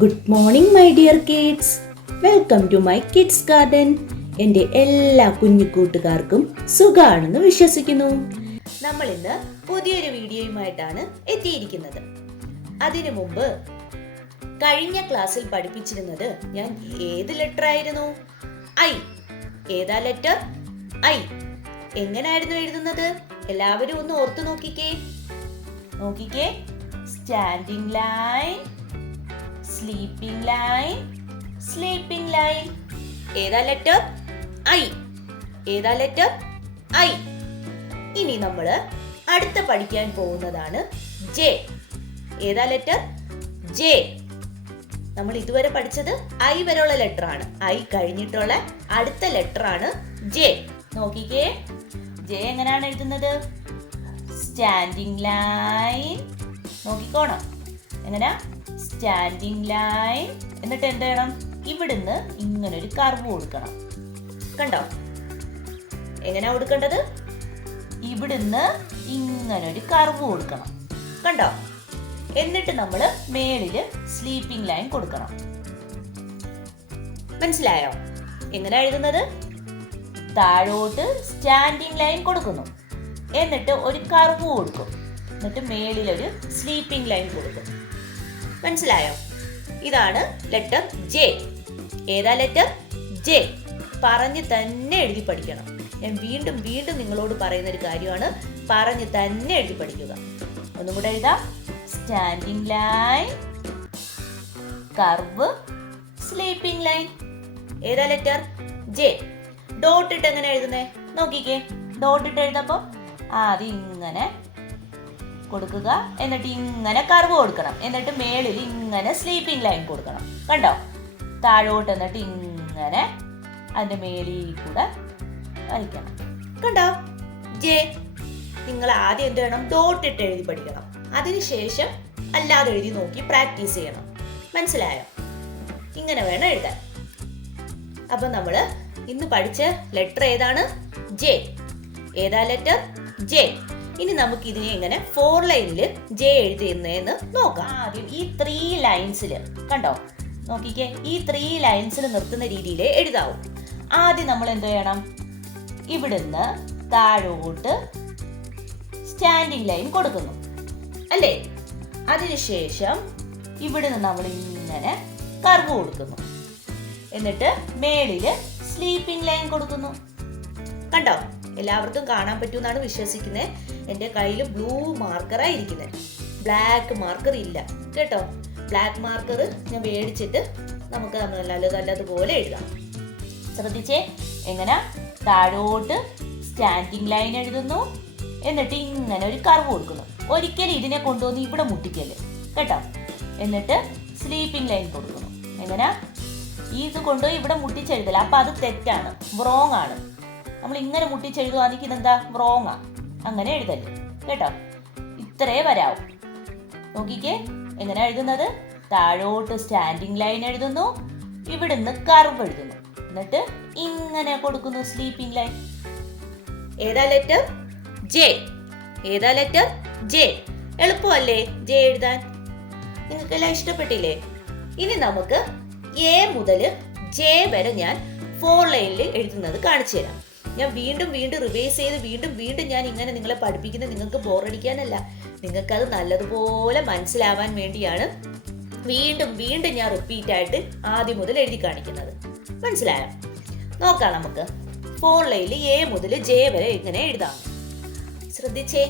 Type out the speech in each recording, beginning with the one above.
Good morning my dear kids. Welcome to my kids garden. എൻ്റെ എല്ലാ കുഞ്ഞു കൂട്ടുകാർക്കും സുഖാണെന്ന് വിശ്വസിക്കുന്നു. നമ്മൾ ഇന്ന് പുതിയൊരു വീഡിയോയുമായിട്ടാണ് എത്തിയിരിക്കുന്നത്. അതിനു മുമ്പ് കഴിഞ്ഞ ക്ലാസ്സിൽ പഠിപ്പിച്ചിരുന്നത് ഞാൻ ഏത് ലെറ്റർ ആയിരുന്നു? ഐ. ഏതാ ലെറ്റർ? ഐ. എങ്ങനായിരുന്നു എഴുതുന്നത്? എല്ലാവരും ഒന്ന് ഓർത്തു നോക്കിക്കേ. Standing line, sleeping line, sleeping line. ഏതാ ലെറ്റർ? ഐ. ഏതാ ലെറ്റർ? ഐ. ഇനി നമ്മൾ അടുത്ത പഠിക്കാൻ പോകുന്നതാണ് ജെ. ഏതാ ലെറ്റർ? ജെ. നമ്മൾ ഇതുവരെ പഠിച്ചത് ഐ വരെയുള്ള ലെറ്റർ ആണ്. ഐ കഴിഞ്ഞിട്ടുള്ള അടുത്ത ലെറ്റർ ആണ് ജെ. നോക്കിക്കേ, ജെ എങ്ങനെയാണ് എഴുതുന്നത്? Standing line. നോക്കിക്കോണം, എങ്ങനാ? Standing line. എന്നിട്ട് എന്ത് ചെയ്യണം? ഇവിടുന്ന് ഇങ്ങനെ ഒരു കർവ് കൊടുക്കണം. കണ്ടോ എങ്ങനെയാ കൊടുക്കേണ്ടത്? ഇവിടുന്ന് ഇങ്ങനെ ഒരു കർവ് കൊടുക്കണം. കണ്ടോ? എന്നിട്ട് നമ്മൾ മേളില് സ്ലീപ്പിംഗ് ലൈൻ കൊടുക്കണം. മനസ്സിലായോ എങ്ങനെ എഴുതുന്നത്? താഴോട്ട് സ്റ്റാൻഡിംഗ് ലൈൻ കൊടുക്കുന്നു, എന്നിട്ട് ഒരു കർവ് കൊടുക്കും, എന്നിട്ട് മേളിലൊരു സ്ലീപ്പിംഗ് ലൈൻ കൊടുക്കും. മനസ്സിലായോ? ഇതാണ് ലെറ്റർ ജെ. ഏതാ ലെറ്റർ? ജെ. പറഞ്ഞ് തന്നെ എഴുതി പഠിക്കണം. ഞാൻ വീണ്ടും വീണ്ടും നിങ്ങളോട് പറയുന്ന ഒരു കാര്യമാണ്, പറഞ്ഞ് തന്നെ എഴുതി പഠിക്കുക. ഒന്നും കൂടെ എഴുതാം. Standing line, curve, sleeping line. ഏതാ ലെറ്റർ? ജെ. ഡോട്ട് ഇട്ട് എങ്ങനെ എഴുതുന്നേ? നോക്കിക്കേ, ഡോട്ട് ഇട്ട് എഴുതപ്പോ ആദ്യം ഇങ്ങനെ കൊടുക്കുക, എന്നിട്ട് ഇങ്ങനെ കർവ് കൊടുക്കണം, എന്നിട്ട് മേളിൽ ഇങ്ങനെ സ്ലീപ്പിംഗ് ലൈൻ കൊടുക്കണം. കണ്ടോ? താഴോട്ട് എന്നിട്ട് ഇങ്ങനെ അതിന്റെ മേളിൽ കൂടെ വരയ്ക്കണം. കണ്ടോ? ജെ. നിങ്ങൾ ആദ്യം എന്ത് വേണം? ഡോട്ട് ഇട്ട് എഴുതി പഠിക്കണം. അതിനുശേഷം അല്ലാതെ എഴുതി നോക്കി പ്രാക്ടീസ് ചെയ്യണം. മനസ്സിലായോ? ഇങ്ങനെ വേണം എഴുതാൻ. അപ്പൊ നമ്മള് ഇന്ന് പഠിച്ച ലെറ്റർ ഏതാണ്? ജെ. ഏതാ ലെറ്റർ? ജെ. ഇനി നമുക്ക് ഇതിനെ എങ്ങനെ 4 ലൈനില് ജെ എഴുതുന്നതെന്ന് നോക്കാം. ആദ്യം ഈ 3 ലൈൻസിൽ കണ്ടോ, നോക്കിക്കേ, ഈ 3 ലൈൻസിൽ നിർത്തുന്ന രീതിയിൽ എഴുതാവും. ആദ്യം നമ്മൾ എന്ത് ചെയ്യണം? ഇവിടുന്ന് താഴോട്ട് സ്റ്റാൻഡിംഗ് ലൈൻ കൊടുക്കുന്നു അല്ലേ? അതിനുശേഷം ഇവിടുന്ന് നമ്മൾ ഇങ്ങനെ കർവ് കൊടുക്കുന്നു, എന്നിട്ട് മേളില് സ്ലീപ്പിംഗ് ലൈൻ കൊടുക്കുന്നു. കണ്ടോ? എല്ലാവർക്കും കാണാൻ പറ്റുമെന്നാണ് വിശ്വസിക്കുന്നത്. എൻ്റെ കയ്യിൽ ബ്ലൂ മാർക്കറാണ് ഇരിക്കുന്നത്, ബ്ലാക്ക് മാർക്കർ ഇല്ല കേട്ടോ. ബ്ലാക്ക് മാർക്കർ ഞാൻ മേടിച്ചിട്ട് നമുക്ക് നല്ലതുപോലെ എഴുതാം. ശ്രദ്ധിച്ചേ, എങ്ങനെ? താഴോട്ട് സ്റ്റാൻഡിംഗ് ലൈൻ എഴുതുന്നു, എന്നിട്ട് ഇങ്ങനെ ഒരു കർവ് കൊടുക്കുന്നു. ഒരിക്കലും ഇതിനെ കൊണ്ടുവന്ന് ഇവിടെ മുട്ടിക്കല്ലേ കേട്ടോ. എന്നിട്ട് സ്ലീപ്പിംഗ് ലൈൻ കൊടുക്കുന്നു. എങ്ങനെ? ഇത് കൊണ്ടുപോയി ഇവിടെ മുട്ടിച്ചെഴുതല, അപ്പൊ അത് തെറ്റാണ്, റോങ് ആണ്. നമ്മൾ ഇങ്ങനെ മുട്ടിച്ചെഴുതുവാണെങ്കിൽ ഇതെന്താ? റോങ്ങാ. അങ്ങനെ എഴുതല്ലേ കേട്ടോ. ഇത്രേ വരാവും. നോക്കിക്കേ, എങ്ങനെ എഴുതുന്നത്? താഴോട്ട് സ്റ്റാൻഡിംഗ് ലൈൻ എഴുതുന്നു, ഇവിടുന്ന് കർവ് എഴുതുന്നു, എന്നിട്ട് ഇങ്ങനെ കൊടുക്കുന്നു സ്ലീപ്പിംഗ് ലൈൻ. ഏതാ ലെറ്റർ? ജെ. ഏതാ ലെറ്റർ? ജെ. എളുപ്പമല്ലേ ജെ എഴുതാൻ? നിങ്ങൾക്കെല്ലാം ഇഷ്ടപ്പെട്ടില്ലേ? ഇനി നമുക്ക് എ മുതൽ ജെ വരെ ഞാൻ 4 ലൈനിൽ എഴുതുന്നത് കാണിച്ചു തരാം. ഞാൻ വീണ്ടും വീണ്ടും റിവൈസ് ചെയ്ത് വീണ്ടും ഞാൻ ഇങ്ങനെ നിങ്ങളെ പഠിപ്പിക്കുന്നത് നിങ്ങൾക്ക് ബോറടിക്കാനല്ല, നിങ്ങൾക്കത് നല്ലതുപോലെ മനസ്സിലാവാൻ വേണ്ടിയാണ് വീണ്ടും ഞാൻ റിപ്പീറ്റ് ആയിട്ട് ആദ്യം മുതൽ എഴുതി കാണിക്കുന്നത്. മനസ്സിലായോ? നോക്കാം നമുക്ക് 4 ലൈനിൽ എ മുതൽ ജെ വരെ ഇങ്ങനെ എഴുതാം. ശ്രദ്ധിച്ചേ,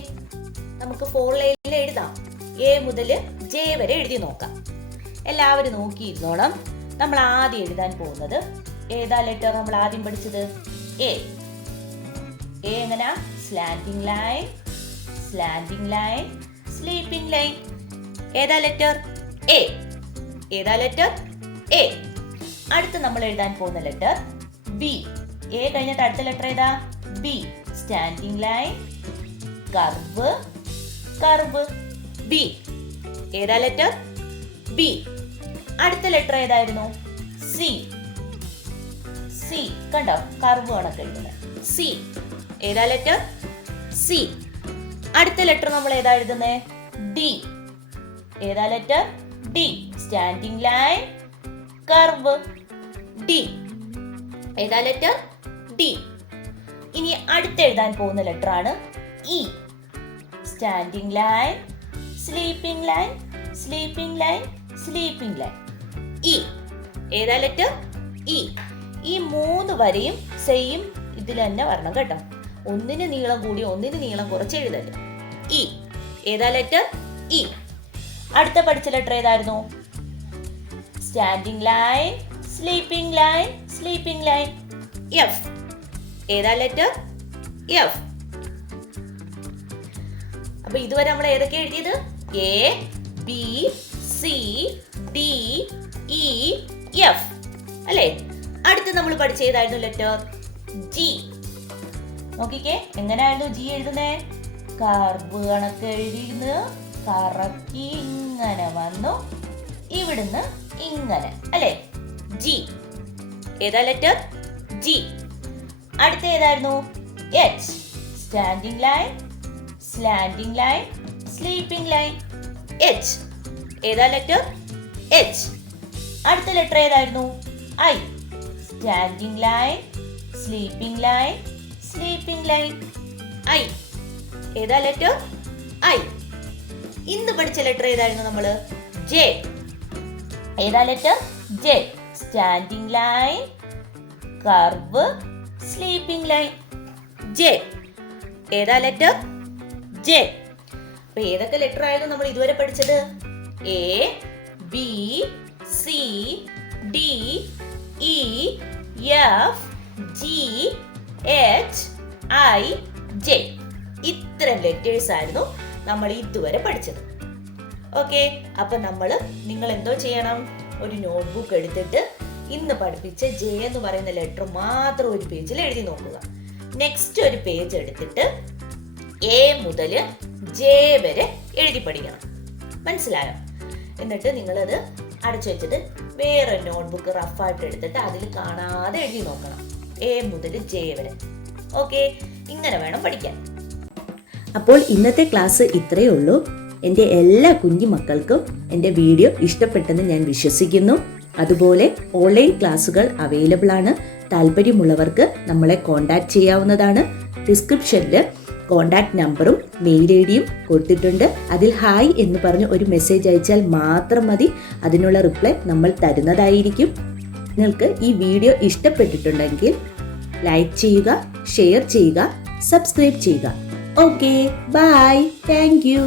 നമുക്ക് 4 ലൈനിൽ എഴുതാം. എ മുതൽ ജെ വരെ എഴുതി നോക്കാം. എല്ലാവരും നോക്കിയിരുന്നോണം. നമ്മൾ ആദ്യം എഴുതാൻ പോകുന്നത് ഏതാ ലെറ്റർ? നമ്മൾ ആദ്യം പഠിച്ചത് എ. എ എങ്ങനാ? Slanting line, slanting line, sleeping line. ഏതാ ലെറ്റർ? എ. ഏതാ ലെറ്റർ? എ. അടുത്ത് നമ്മൾ എഴുതാൻ പോകുന്ന ലെറ്റർ ബി. എ കഴിഞ്ഞിട്ട് അടുത്ത ലെറ്റർ ഏതാ? B. Standing line, curve, curve, B. ഏതാ ലെറ്റർ? ബി. അടുത്ത ലെറ്റർ ഏതായിരുന്നു? സി. സി. കണ്ടോ? കർവ് കണക്ക് എഴുതുന്നത്. സി. ഏതാ ലെറ്റർ? സി. അടുത്ത ലെറ്റർ നമ്മൾ ഏതാ എഴുതുന്നത്? ഡി. ഏതാ letter? D. Standing line, curve. D. ഏതാ ലെറ്റർ? ഡി. ഇനി അടുത്ത് എഴുതാൻ പോകുന്ന ലെറ്റർ ആണ് E. Standing line, sleeping line, sleeping line, sleeping line. E. ഏതാ ലെറ്റർ? ഇ. ഈ 3 വരെയും സെയിം ഇതിൽ തന്നെ വരണം കേട്ടോ. ഒന്നിന് നീളം കൂടി ഒന്നിന് നീളം കുറച്ച് എഴുതല്ലേ. ഇ. ഏതാ ലെറ്റർ? ഇ. അടുത്ത പഠിച്ച ലെറ്റർ ഏതായിരുന്നു? Standing line, sleeping line, sleeping line. F. ഏതാ ലെറ്റർ? എഫ്. അപ്പൊ ഇതുവരെ നമ്മൾ ഏതൊക്കെ എഴുതിയത്? A, B, C, D, E, F അല്ലേ? അടുത്ത് നമ്മൾ പഠിച്ച ഏതായിരുന്നു ലെറ്റർ? ജി. നോക്കിക്കേ, എങ്ങനെയായിരുന്നു ജി എഴുതുന്നേ? കർവ് കണക്ക് എഴുതിയിരുന്ന് കറക്കി ഇങ്ങനെ വന്നു, ഇവിടുന്ന് ഇങ്ങനെ അല്ലേ? ജി. ഏതാ ലെറ്റർ? ജി. അടുത്ത ഏതായിരുന്നു? H. Standing line, slanting line, sleeping line. H. ഏതാ ലെറ്റർ? എച്ച്. അടുത്ത ലെറ്റർ ഏതായിരുന്നു? I. Standing line, sleeping line, sleeping line. I. ഏതാ ലെറ്റർ? ഐ. ഇന്ന് പഠിച്ച ലെറ്റർ ഏതായിരുന്നു നമ്മള്? ജെ. ഏതാ letter? J. Standing line, curve, sleeping line. J. ഏതാ ലെറ്റർ? ജെ. അപ്പൊ ഏതൊക്കെ ലെറ്റർ ആയിരുന്നു നമ്മൾ ഇതുവരെ പഠിച്ചത്? A, B, C, D, E, F, G, H, I, J. ഇത്രയും ലെറ്റേഴ്സ് ആയിരുന്നു നമ്മൾ ഇതുവരെ പഠിച്ചത്. ഓക്കെ, അപ്പൊ നിങ്ങൾ എന്തോ ചെയ്യണം? ഒരു നോട്ട്ബുക്ക് എടുത്തിട്ട് ഇന്ന് പഠിപ്പിച്ച ജെ എന്ന് പറയുന്ന ലെറ്റർ മാത്രം ഒരു പേജിൽ എഴുതി നോക്കുക. നെക്സ്റ്റ് ഒരു പേജ് എടുത്തിട്ട് എ മുതൽ ജെ വരെ എഴുതി പഠിക്കണം. മനസ്സിലായോ? എന്നിട്ട് നിങ്ങളത് അടച്ചു വെച്ചിട്ട് വേറെ നോട്ട്ബുക്ക് റഫായിട്ട് എടുത്തിട്ട് അതിൽ കാണാതെ എഴുതി നോക്കണം, എ മുതൽ ജെ വരെ. ഓക്കെ, ഇങ്ങനെ വേണം പഠിക്കാൻ. അപ്പോൾ ഇന്നത്തെ ക്ലാസ് ഇത്രയേ ഉള്ളൂ. എൻ്റെ എല്ലാ കുഞ്ഞു മക്കൾക്കും എൻ്റെ വീഡിയോ ഇഷ്ടപ്പെട്ടെന്ന് ഞാൻ വിശ്വസിക്കുന്നു. അതുപോലെ ഓൺലൈൻ ക്ലാസ്സുകൾ അവൈലബിൾ ആണ്. താല്പര്യമുള്ളവർക്ക് നമ്മളെ കോൺടാക്ട് ചെയ്യാവുന്നതാണ്. ഡിസ്ക്രിപ്ഷനിൽ കോൺടാക്ട് നമ്പറും മെയിൽ ഐ ഡിയും കൊടുത്തിട്ടുണ്ട്. അതിൽ ഹായ് എന്ന് പറഞ്ഞ് ഒരു മെസ്സേജ് അയച്ചാൽ മാത്രം മതി. അതിനുള്ള റിപ്ലൈ നമ്മൾ തരുന്നതായിരിക്കും. നിങ്ങൾക്ക് ഈ വീഡിയോ ഇഷ്ടപ്പെട്ടിട്ടുണ്ടെങ്കിൽ ലൈക്ക് ചെയ്യുക, ഷെയർ ചെയ്യുക, സബ്സ്ക്രൈബ് ചെയ്യുക. Okay, bye. Thank you.